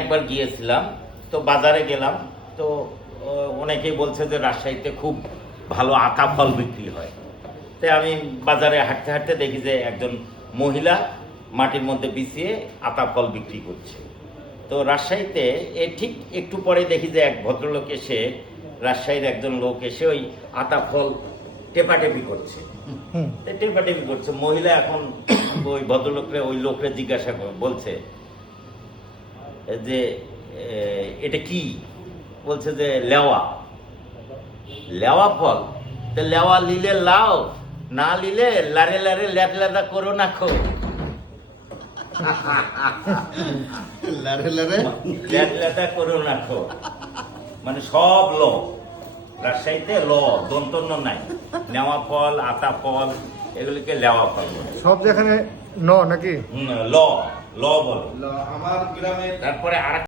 একবার গিয়েছিলাম, তো বাজারে গেলাম, তো অনেকেই বলছে যে রাজশাহীতে খুব ভালো আতা ফল বিক্রি হয়। তাই আমি বাজারে হাঁটতে হাঁটতে দেখি যে একজন মহিলা মাটির মধ্যে বিছিয়ে আতা ফল বিক্রি করছে। তো রাজশাহীতে ঠিক একটু পরে দেখি যে এক ভদ্রলোক এসে, রাজশাহীর একজন লোক এসে ওই আতা ফল টেপাটেপি করছে। টেপাটেপি করছে মহিলা। এখন ওই ভদ্রলোকরে, ওই লোকরে জিজ্ঞাসা বলছে যে এটা কি? বলছে যে লেওয়া। লেওয়া ফল? তো লেওয়া লিলে লাও, না লিলে লারে লারে ল্যাদ ল্যাদা করো না খো। লারে লারে ল্যাদ ল্যাদা করো না খো মানে সব ল। রাজশাহীতে ল, দন্তন্য নাই। নেওয়া ফল, আতা ফল, এগুলিকে লেওয়া ফল বলে। সব যেখানে ন নাকি ল ল বলে। আমার গ্রামে তারপরে আর